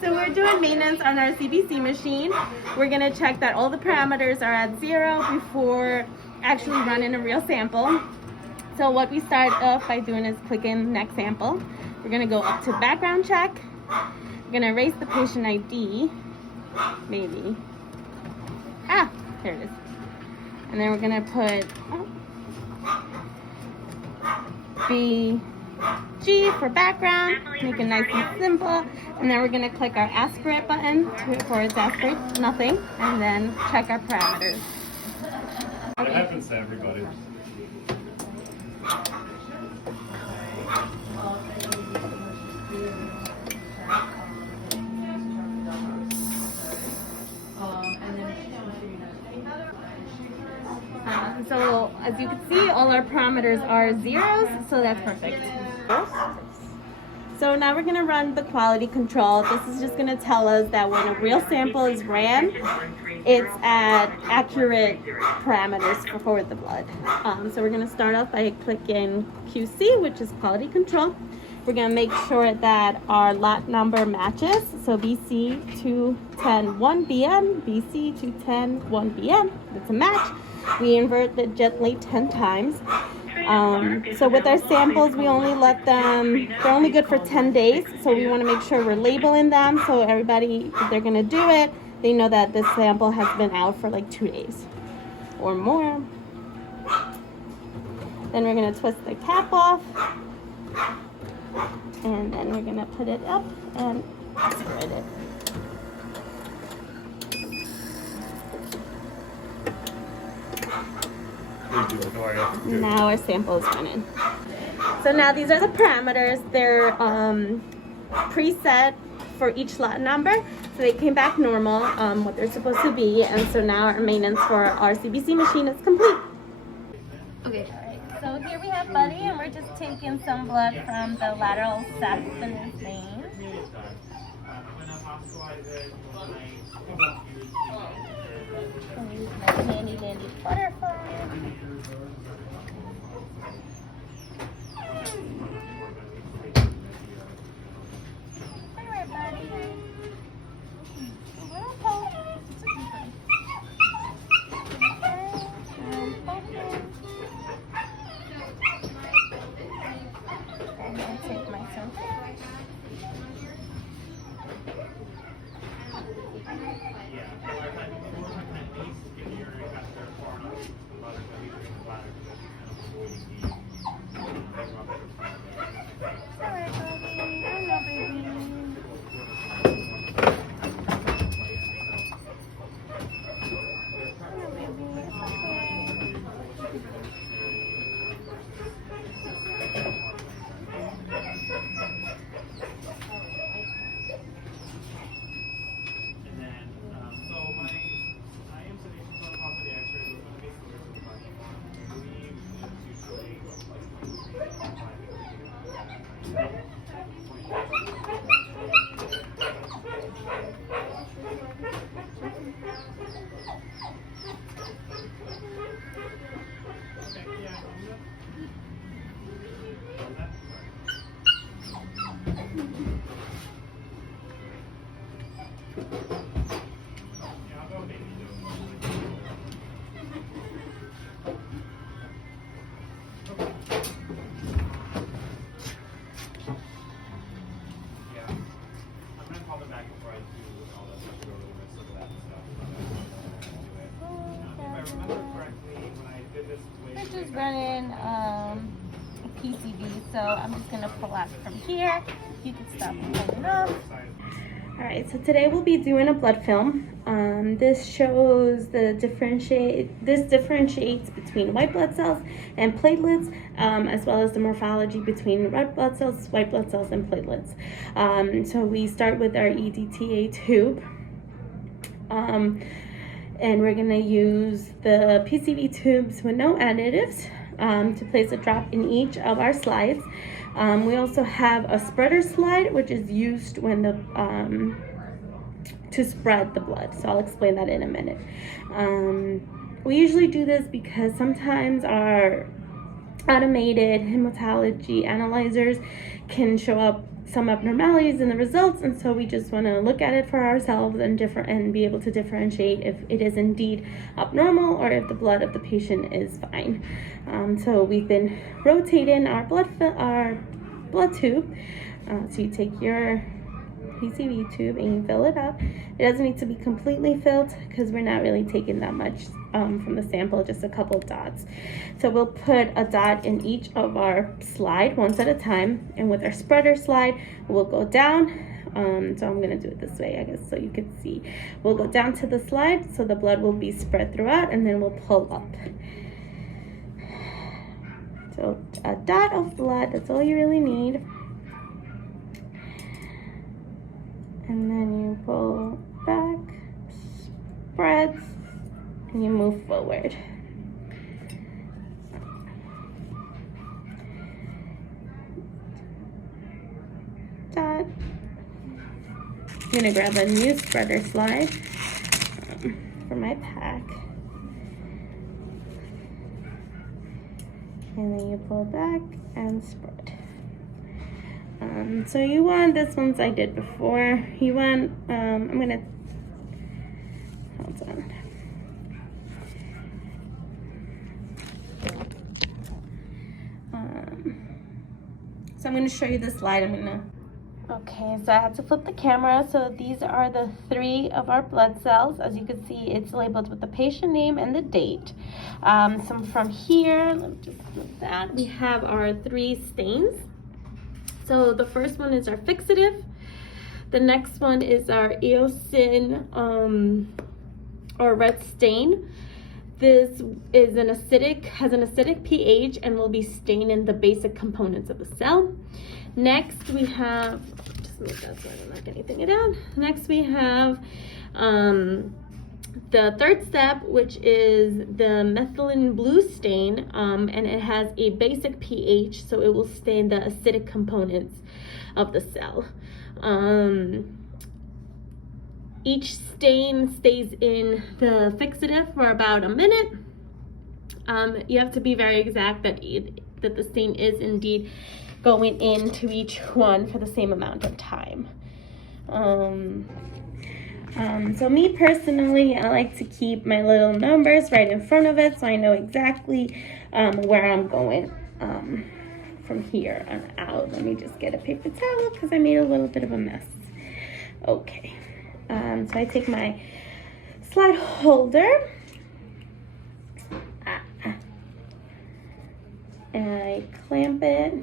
So we're doing maintenance on our CBC machine. We're gonna check that all the parameters are at 0 before actually running a real sample. So what we start off by doing is clicking next sample. We're gonna go up to background check. We're gonna erase the patient ID, maybe. Ah, here it is. And then we're gonna put BG for background, make it nice and simple. And then we're gonna click our aspirate button for its aspirate, nothing, and then check our parameters. It happens to everybody. So as you can see, all our parameters are zeros, so that's perfect. So now we're going to run the quality control. This is just going to tell us that when a real sample is ran, it's at accurate parameters for the blood. So we're going to start off by clicking QC, which is quality control. We're going to make sure that our lot number matches. So BC 2101BN, BC 2101BN, that's a match. We invert it gently 10 times. So with our samples, we only let them, they're only good for 10 days. So we want to make sure we're labeling them so everybody, if they're going to do it, they know that this sample has been out for like 2 days or more. Then we're going to twist the cap off. And then we're going to put it up and spread it. Now our sample is running. So now these are the parameters. They're preset for each lot number. So they came back normal, what they're supposed to be. And so now our maintenance for our CBC machine is complete. Okay, so here we have Buddy, and we're just taking some blood from the lateral saphenous vein. And use my handy dandy butterfly. Alright, Buddy. I'm going to take my sample. Sorry, Buddy. I know, baby. We're just running a PCB, so I'm just gonna pull out from here. You can stop and pull it off. Alright, so today we'll be doing a blood film. This shows the differentiates between white blood cells and platelets, as well as the morphology between red blood cells, white blood cells, and platelets. So we start with our EDTA tube. And we're going to use the PCV tubes with no additives to place a drop in each of our slides. We also have a spreader slide, which is used when to spread the blood. So I'll explain that in a minute. We usually do this because sometimes our automated hematology analyzers can show up some abnormalities in the results, and so we just want to look at it for ourselves and be able to differentiate if it is indeed abnormal or if the blood of the patient is fine. So we've been rotating our blood tube. So you take your PCV tube and you fill it up. It doesn't need to be completely filled because we're not really taking that much from the sample, just a couple dots. So we'll put a dot in each of our slide once at a time, and with our spreader slide we'll go down. So I'm gonna do it this way, I guess, so you can see. We'll go down to the slide so the blood will be spread throughout, and then we'll pull up. So a dot of blood, that's all you really need. And then you pull back, spreads, and you move forward. Dot. I'm gonna grab a new spreader slide for my pack. And then you pull back and spread. So you want, this ones I did before. You want, I'm gonna, hold on. So I'm gonna show you the slide. Okay, so I had to flip the camera. So these are the 3 of our blood cells. As you can see, it's labeled with the patient name and the date. So from here, let me just flip that. We have our 3 stains. So the first one is our fixative. The next one is our eosin or red stain. This is has an acidic pH and will be staining the basic components of the cell. Next we have, just move that so I don't knock anything down. Next we have the third step, which is the methylene blue stain, and it has a basic pH, so it will stain the acidic components of the cell. Each stain stays in the fixative for about a minute. You have to be very exact that the stain is indeed going into each one for the same amount of time. So me personally, I like to keep my little numbers right in front of it so I know exactly where I'm going from here on out. Let me just get a paper towel because I made a little bit of a mess. Okay, so I take my slide holder and I clamp it,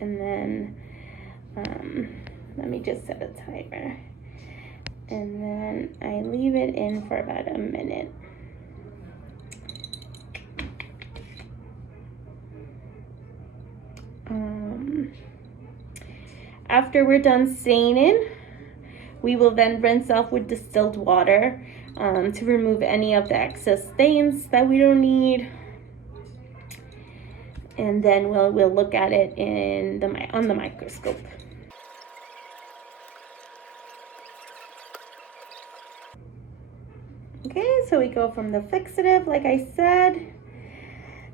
and then let me just set a timer. And then I leave it in for about a minute. After we're done staining, we will then rinse off with distilled water to remove any of the excess stains that we don't need. And then we'll look at it on the microscope. Okay, so we go from the fixative, like I said.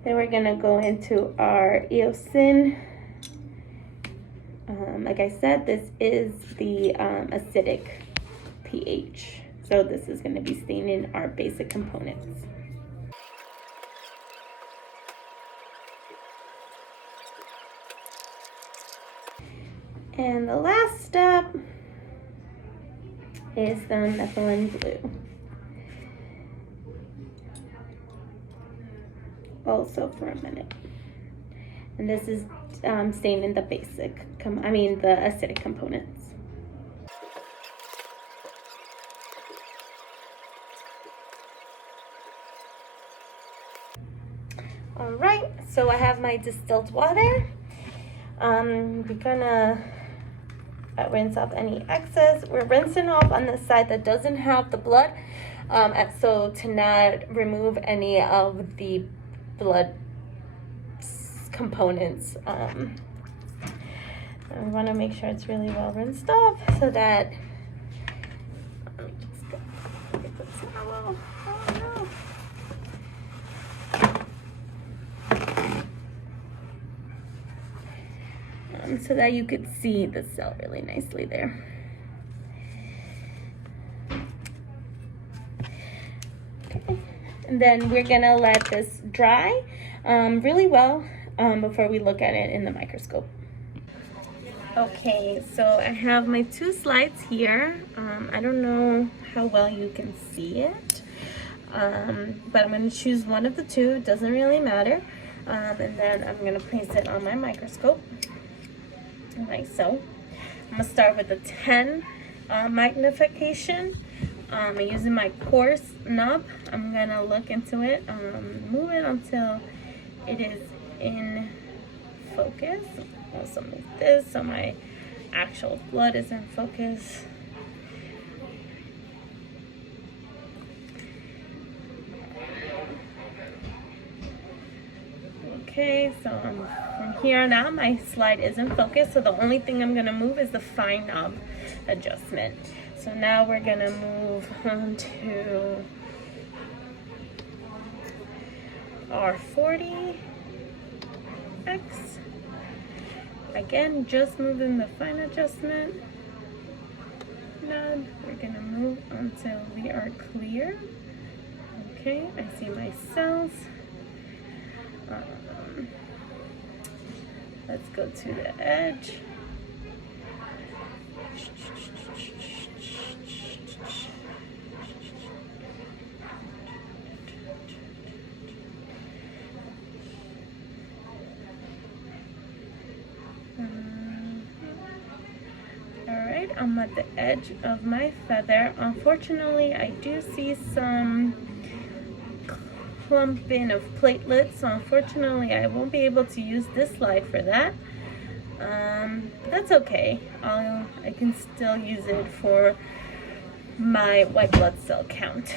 Then we're gonna go into our eosin. Like I said, this is the acidic pH. So this is gonna be staining our basic components. And the last step is the methylene blue. Also for a minute. And this is staining the the acidic components. All right, so I have my distilled water. We're gonna rinse off any excess. We're rinsing off on the side that doesn't have the blood, so to not remove any of the blood components. I want to make sure it's really well rinsed off so that, let me just get the towel. Oh no. so that you could see the cell really nicely there. Okay. And then we're gonna let this dry really well before we look at it in the microscope. Okay, so I have my 2 slides here. I don't know how well you can see it, but I'm going to choose one of the 2. It doesn't really matter. And then I'm going to place it on my microscope, like so. I'm going to start with the 10 magnification. Using my coarse knob, I'm going to look into it, move it until it is in focus. Also move this so my actual blood is in focus. Okay, so from here on out my slide is in focus, so the only thing I'm going to move is the fine knob adjustment. So now we're going to move on to our 40X. Again, just moving the fine adjustment knob. We're going to move until we are clear. Okay, I see my cells. Let's go to the edge. Alright, I'm at the edge of my feather. Unfortunately, I do see some clumping of platelets, so unfortunately I won't be able to use this slide for that. That's okay. I can still use it for my white blood cell count.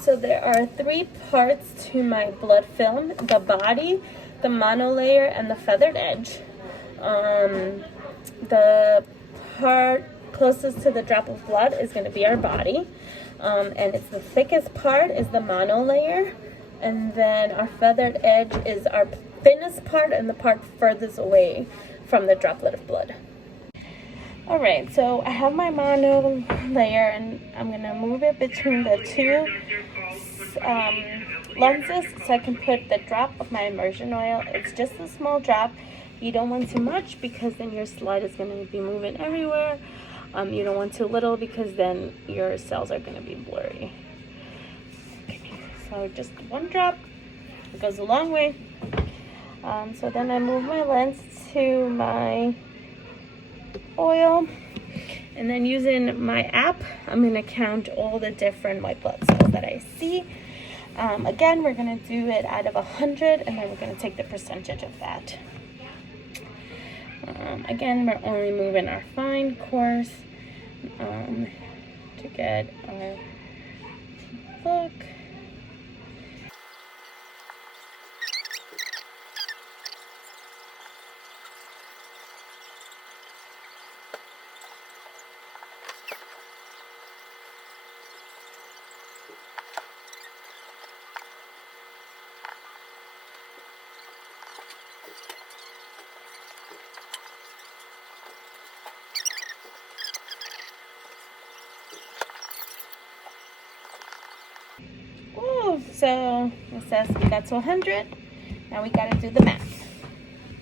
So there are 3 parts to my blood film: the body, the monolayer, and the feathered edge. The part closest to the drop of blood is going to be our body, and it's the thickest part is the monolayer, and then our feathered edge is our thinnest part and the part furthest away from the droplet of blood. Alright, so I have my monolayer and I'm going to move it between the 2 lenses so I can put the drop of my immersion oil. It's just a small drop. You don't want too much because then your slide is going to be moving everywhere. You don't want too little because then your cells are going to be blurry. Okay, so just 1 drop. It goes a long way. So then I move my lens to my oil, and then using my app, I'm going to count all the different white blood cells that I see. Again, we're going to do it out of 100, and then we're going to take the percentage of that. Again, we're only moving our fine coarse to get our look. So it says we got to 100. Now we got to do the math.